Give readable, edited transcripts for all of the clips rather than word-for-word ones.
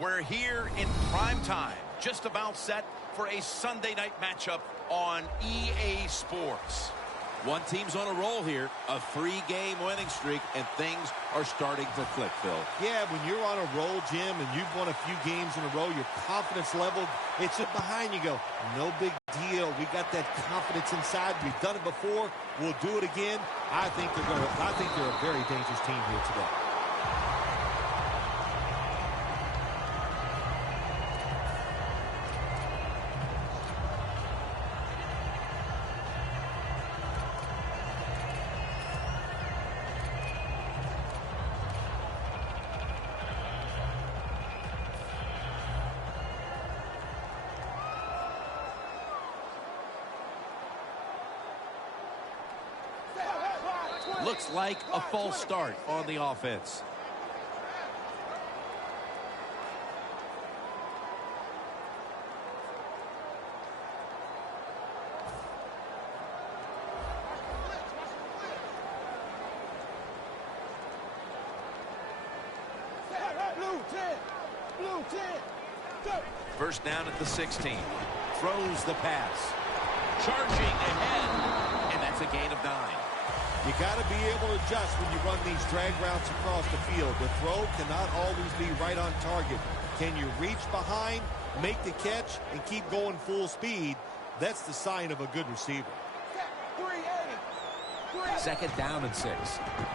We're here in prime time, just about set for a Sunday night matchup on EA Sports. One team's on a roll here, a 3-game winning streak, and things are starting to click, Phil. Yeah, when you're on a roll, Jim, and you've won a few games in a row, your confidence level, it's just behind you go, no big deal. We got that confidence inside. We've done it before. We'll do it again. I think they're a very dangerous team here today. Looks like a false start on the offense. First down at the 16. Throws the pass. Charging ahead, and that's a gain of 9. You got to be able to adjust when you run these drag routes across the field. The throw cannot always be right on target. Can you reach behind, make the catch, and keep going full speed? That's the sign of a good receiver. Second down and 6.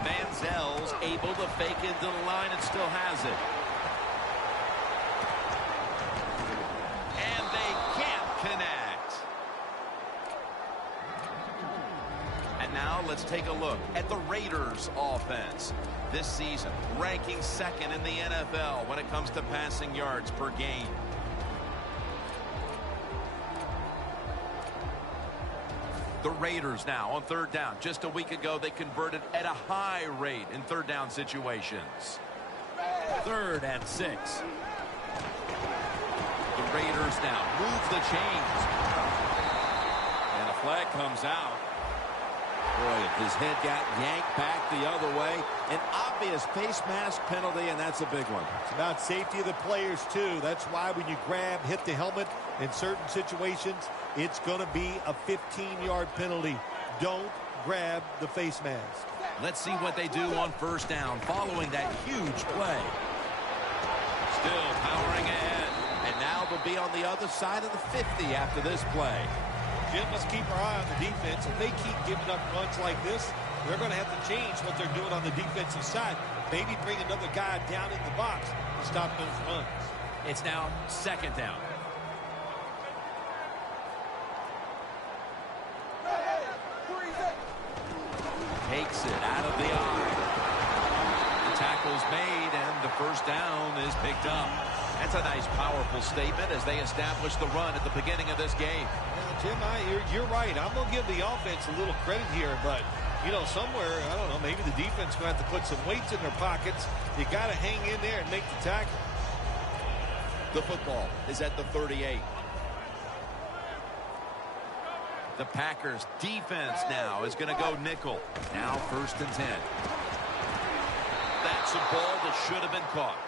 Manziel's able to fake into the line and still has it. And they can't connect. And now let's take a look at the Raiders offense. This season, ranking second in the NFL when it comes to passing yards per game. The Raiders now on third down. Just a week ago, they converted at a high rate in third down situations. 3rd and 6. The Raiders now move the chains. And a flag comes out. Boy, his head got yanked back the other way. An obvious face mask penalty, and that's a big one. It's about safety of the players, too. That's why when you grab, hit the helmet in certain situations, it's going to be a 15-yard penalty. Don't grab the face mask. Let's see what they do on first down following that huge play. Still powering ahead. And now they'll be on the other side of the 50 after this play. Jim, let's keep our eye on the defense. If they keep giving up runs like this, they're going to have to change what they're doing on the defensive side. Maybe bring another guy down in the box to stop those runs. It's now second down. Takes it out of the eye. The tackle's made, and the first down is picked up. That's a nice, powerful statement as they establish the run at the beginning of this game. Now, Jim, you're right. I'm going to give the offense a little credit here, but, you know, somewhere, I don't know, maybe the defense is going to have to put some weights in their pockets. You got to hang in there and make the tackle. The football is at the 38. The Packers defense now is going to go nickel. Now 1st and 10. That's a ball that should have been caught.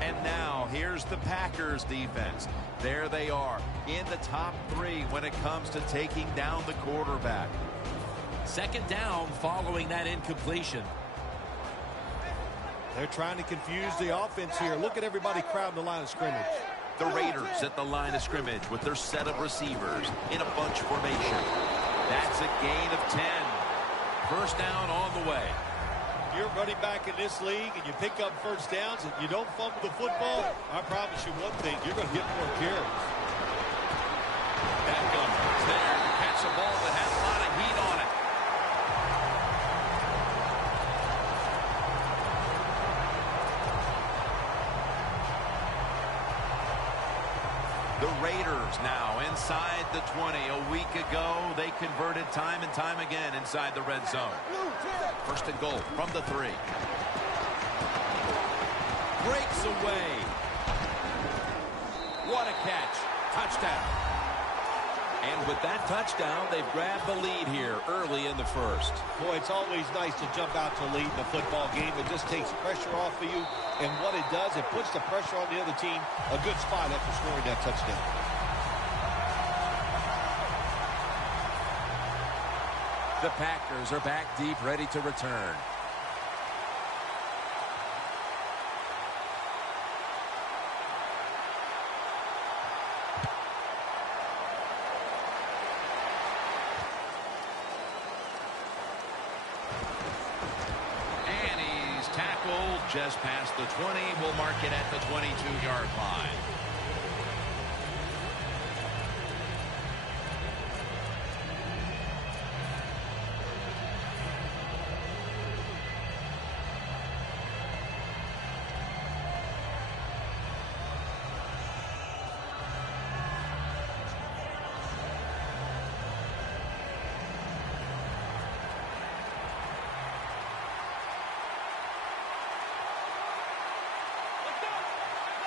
And now here's the Packers defense. There they are in the top 3 when it comes to taking down the quarterback. Second down following that incompletion. They're trying to confuse the offense here. Look at everybody crowding the line of scrimmage. The Raiders at the line of scrimmage with their set of receivers in a bunch formation. That's a gain of 10. First down on the way. You're running back in this league and you pick up first downs and you don't fumble the football, I promise you one thing, you're going to get more carries. Back up there to catch a ball that has a lot of heat on it. The Raiders now inside the 20. A week ago, they converted time and time again inside the red zone. 1st and goal from the 3. Breaks away. What a catch. Touchdown. And with that touchdown, they've grabbed the lead here early in the first. Boy, it's always nice to jump out to lead in a football game. It just takes pressure off of you. And what it does, it puts the pressure on the other team. A good spot after scoring that touchdown. The Packers are back deep, ready to return. Just past the 20. We'll mark it at the 22-yard line.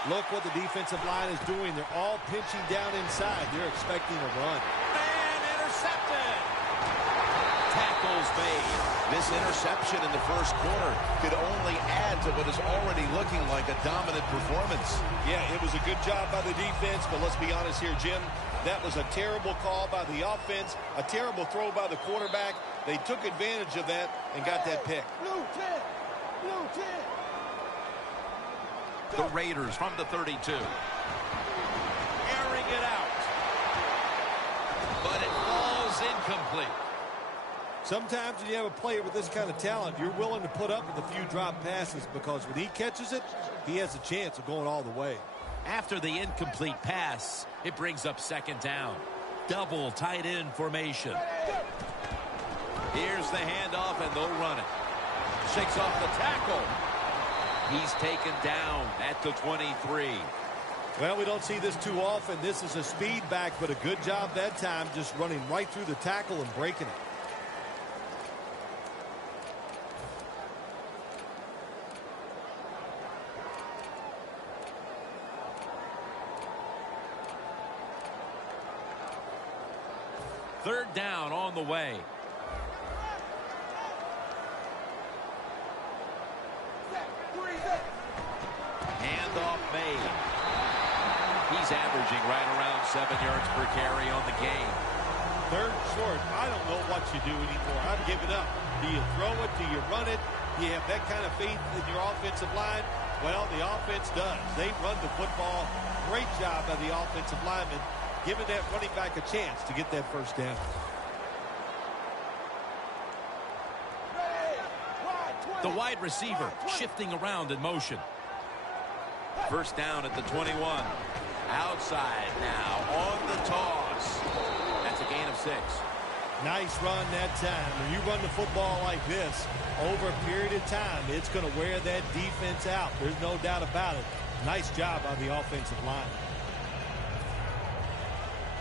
Look what the defensive line is doing. They're all pinching down inside. They're expecting a run. And intercepted. Tackles made. This interception in the first quarter could only add to what is already looking like a dominant performance. Yeah, it was a good job by the defense, but let's be honest here, Jim. That was a terrible call by the offense, a terrible throw by the quarterback. They took advantage of that and got that pick. Blue 10. Blue 10. The Raiders from the 32. Airing it out. But it falls incomplete. Sometimes when you have a player with this kind of talent, you're willing to put up with a few drop passes because when he catches it, he has a chance of going all the way. After the incomplete pass, it brings up second down. Double tight end formation. Here's the handoff, and they'll run it. Shakes off the tackle. He's taken down at the 23. Well, we don't see this too often. This is a speed back, but a good job that time just running right through the tackle and breaking it. Third down on the way. Handoff made. He's averaging right around 7 yards per carry on the game. Third short, I don't know what you do anymore. I've given up. Do you throw it? Do you run it? Do you have that kind of faith in your offensive line? Well, the offense does. They run the football. Great job by the offensive lineman, giving that running back a chance to get that first down. The wide receiver shifting around in motion. First down at the 21. Outside now on the toss. That's a gain of 6. Nice run that time. When you run the football like this over a period of time, it's going to wear that defense out. There's no doubt about it. Nice job by the offensive line.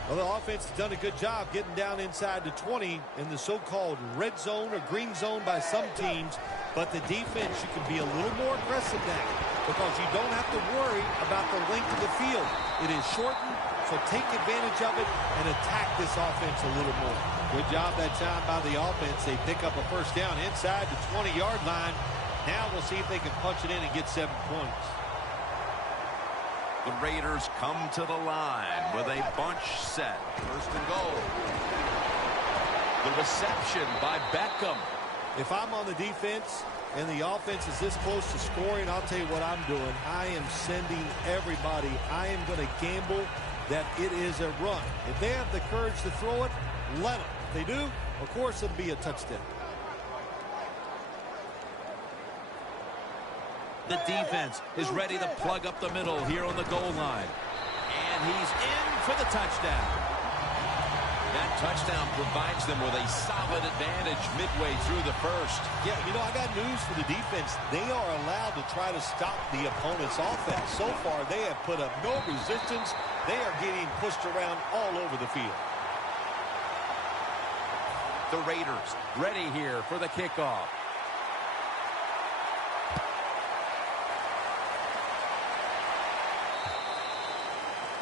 Well, the offense has done a good job getting down inside the 20 in the so-called red zone or green zone by some teams. But the defense, you can be a little more aggressive now because you don't have to worry about the length of the field. It is shortened, so take advantage of it and attack this offense a little more. Good job that time by the offense. They pick up a first down inside the 20-yard line. Now we'll see if they can punch it in and get 7 points. The Raiders come to the line with a bunch set. First and goal. The reception by Beckham. If I'm on the defense and the offense is this close to scoring, I'll tell you what I'm doing. I am sending everybody. I am going to gamble that it is a run. If they have the courage to throw it, let them. If they do, of course it'll be a touchdown. The defense is ready to plug up the middle here on the goal line. And he's in for the touchdown. That touchdown provides them with a solid advantage midway through the first. Yeah, you know, I got news for the defense. They are allowed to try to stop the opponent's offense. So far, they have put up no resistance. They are getting pushed around all over the field. The Raiders ready here for the kickoff.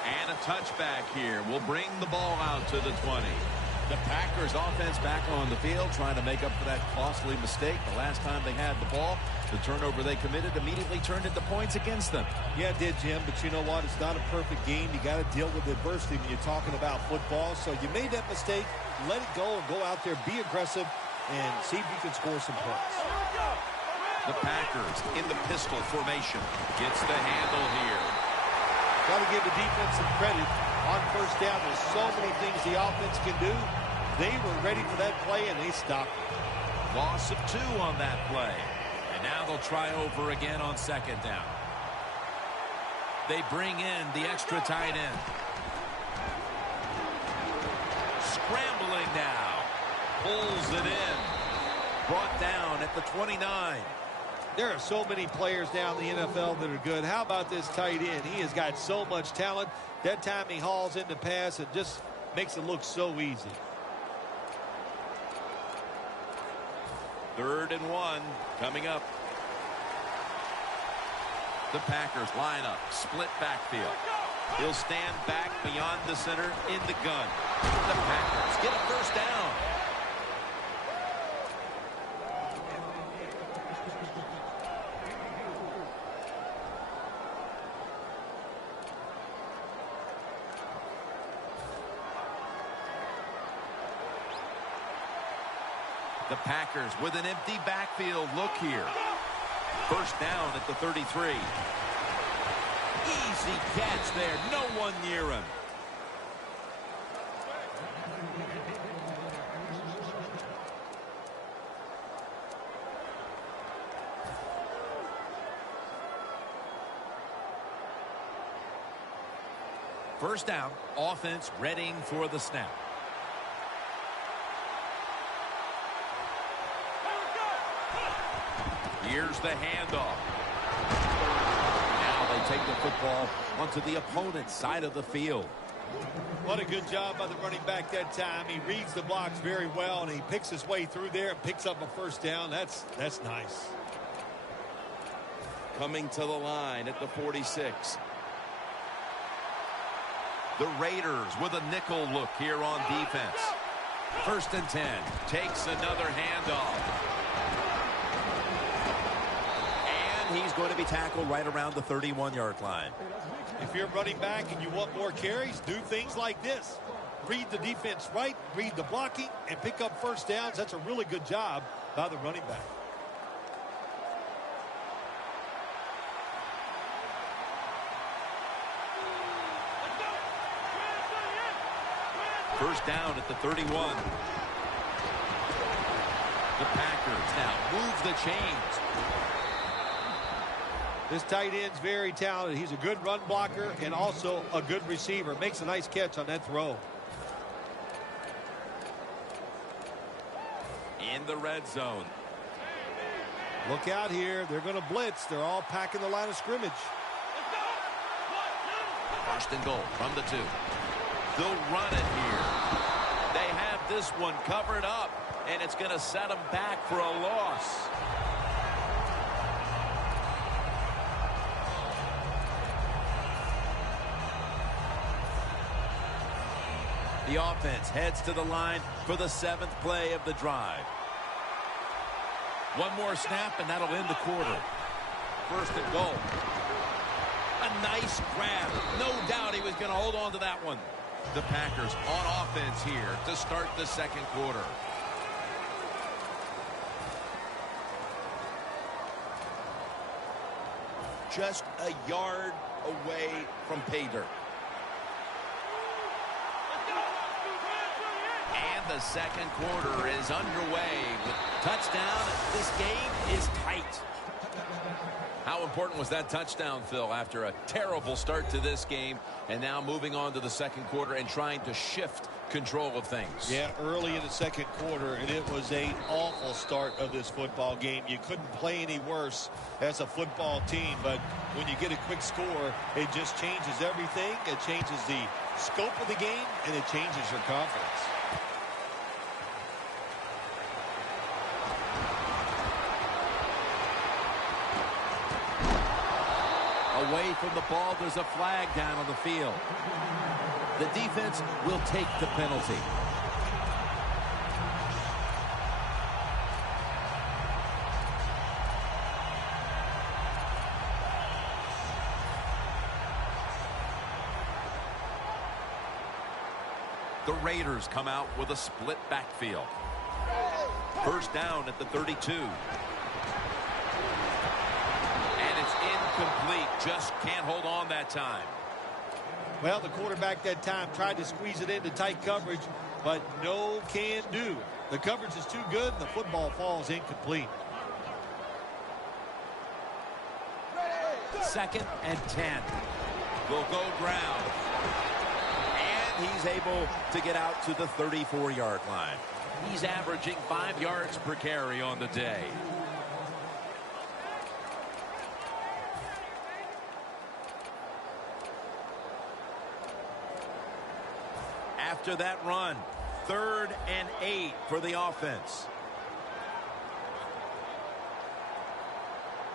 And a touchback here will bring the ball out to the 20. The Packers offense back on the field trying to make up for that costly mistake. The last time they had the ball, the turnover they committed immediately turned into points against them. Yeah, it did, Jim, but you know what? It's not a perfect game. You got to deal with adversity when you're talking about football. So you made that mistake, let it go, and go out there, be aggressive, and see if you can score some points. The Packers in the pistol formation. Gets the handle here. Got to give the defense some credit on first down. There's so many things the offense can do. They were ready for that play, and they stopped it. Loss of 2 on that play. And now they'll try over again on second down. They bring in the extra tight end. Scrambling now. Pulls it in. Brought down at the 29. There are so many players down in the NFL that are good. How about this tight end? He has got so much talent. That time he hauls in the pass, it just makes it look so easy. 3rd and 1 coming up. The Packers line up, split backfield. He'll stand back beyond the center in the gun. The Packers get a first down. The Packers with an empty backfield look here. First down at the 33. Easy catch there. No one near him. First down. Offense readying for the snap. Here's the handoff. Now they take the football onto the opponent's side of the field. What a good job by the running back that time. He reads the blocks very well, and he picks his way through there and picks up a first down. That's nice. Coming to the line at the 46. The Raiders with a nickel look here on defense. 1st and 10. Takes another handoff. He's going to be tackled right around the 31-yard line. If you're running back and you want more carries, do things like this. Read the defense right, read the blocking, and pick up first downs. That's a really good job by the running back. First down at the 31. The Packers now move the chains. This tight end's very talented. He's a good run blocker and also a good receiver. Makes a nice catch on that throw. In the red zone. Look out here. They're going to blitz. They're all packing the line of scrimmage. 1st and goal from the 2. They'll run it here. They have this one covered up, and it's going to set them back for a loss. The offense heads to the line for the 7th play of the drive. One more snap, and that'll end the quarter. 1st and goal. A nice grab. No doubt he was going to hold on to that one. The Packers on offense here to start the 2nd quarter. Just a yard away from pay dirt. And the 2nd quarter is underway with touchdown. This game is tight. How important was that touchdown, Phil, after a terrible start to this game and now moving on to the 2nd quarter and trying to shift control of things? Yeah, early in the 2nd quarter, and it was an awful start of this football game. You couldn't play any worse as a football team, but when you get a quick score, it just changes everything. It changes the scope of the game, and it changes your confidence. Away away from the ball. There's a flag down on the field. The defense will take the penalty. The Raiders come out with a split backfield. First down at the 32. And it's incomplete. Just can't hold on that time. Well, the quarterback that time tried to squeeze it into tight coverage, but no can do. The coverage is too good, and the football falls incomplete. 2nd and 10. Will go ground. And he's able to get out to the 34-yard line. He's averaging 5 yards per carry on the day. After that run, 3rd and 8 for the offense.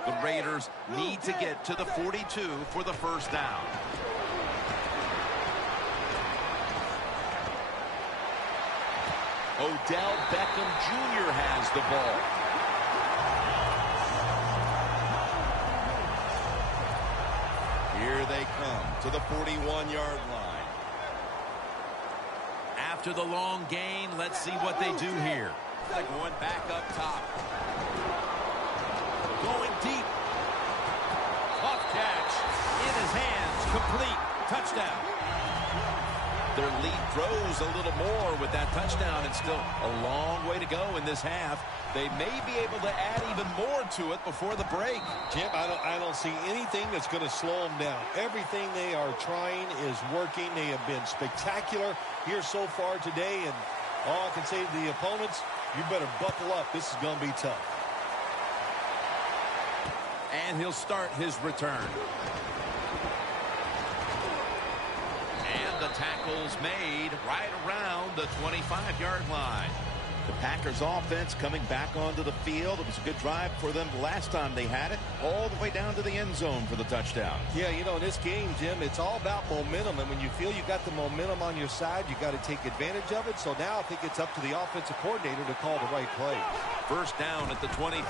The Raiders need to get to the 42 for the first down. Odell Beckham Jr. has the ball. Here they come to the 41-yard line. After the long gain, let's see what they do here. They're going back up top. Going deep. Tough catch. In his hands. Complete. Touchdown. Their lead grows a little more with that touchdown, and still a long way to go in this half. They may be able to add even more to it before the break. Jim, I don't see anything that's going to slow them down. Everything they are trying is working. They have been spectacular here so far today, and all I can say to the opponents, you better buckle up. This is going to be tough. And he'll start his return. And the tackle's made right around the 25-yard line. The Packers offense coming back onto the field. It was a good drive for them the last time they had it, all the way down to the end zone for the touchdown. Yeah, you know, in this game, Jim, it's all about momentum. And when you feel you got the momentum on your side, you got to take advantage of it. So now I think it's up to the offensive coordinator to call the right play. First down at the 25.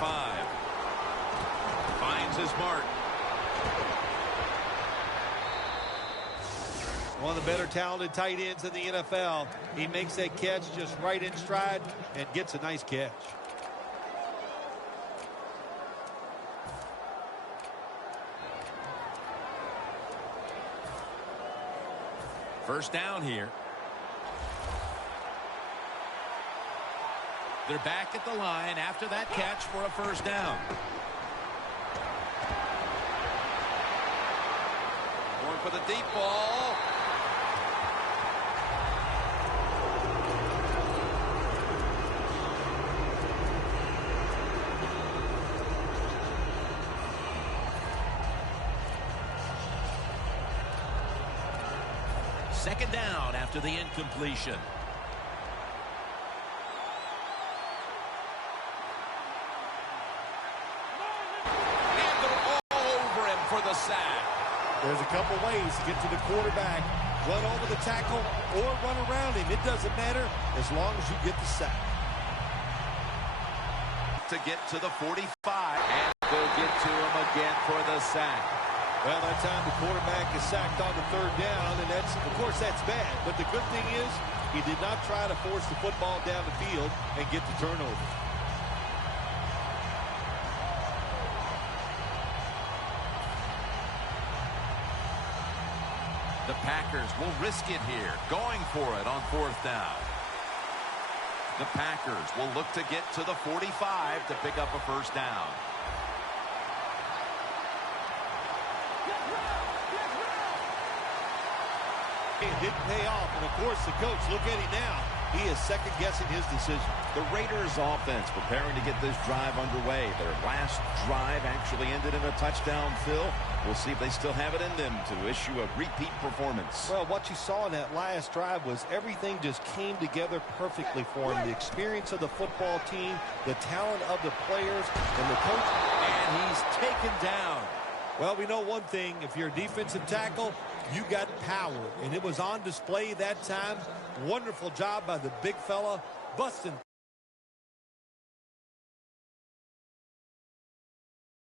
Finds his mark. One of the better talented tight ends in the NFL. He makes that catch just right in stride and gets a nice catch. First down here. They're back at the line after that catch for a first down. Going for the deep ball. Second down after the incompletion. And they're all over him for the sack. There's a couple ways to get to the quarterback. Run over the tackle or run around him. It doesn't matter as long as you get the sack. To get to the 45 and they'll get to him again for the sack. Well, that time the quarterback is sacked on the third down, and that's, of course, that's bad. But the good thing is he did not try to force the football down the field and get the turnover. The Packers will risk it here, going for it on fourth down. The Packers will look to get to the 45 to pick up a first down. It didn't pay off, and of course the coach, look at him now. He is second-guessing his decision. The Raiders offense preparing to get this drive underway. Their last drive actually ended in a touchdown, Phil. We'll see if they still have it in them to issue a repeat performance. Well, what you saw in that last drive was everything just came together perfectly for him. The experience of the football team, the talent of the players, and the coach. And he's taken down. Well, we know one thing. If you're a defensive tackle, you got power. And it was on display that time. Wonderful job by the big fella busting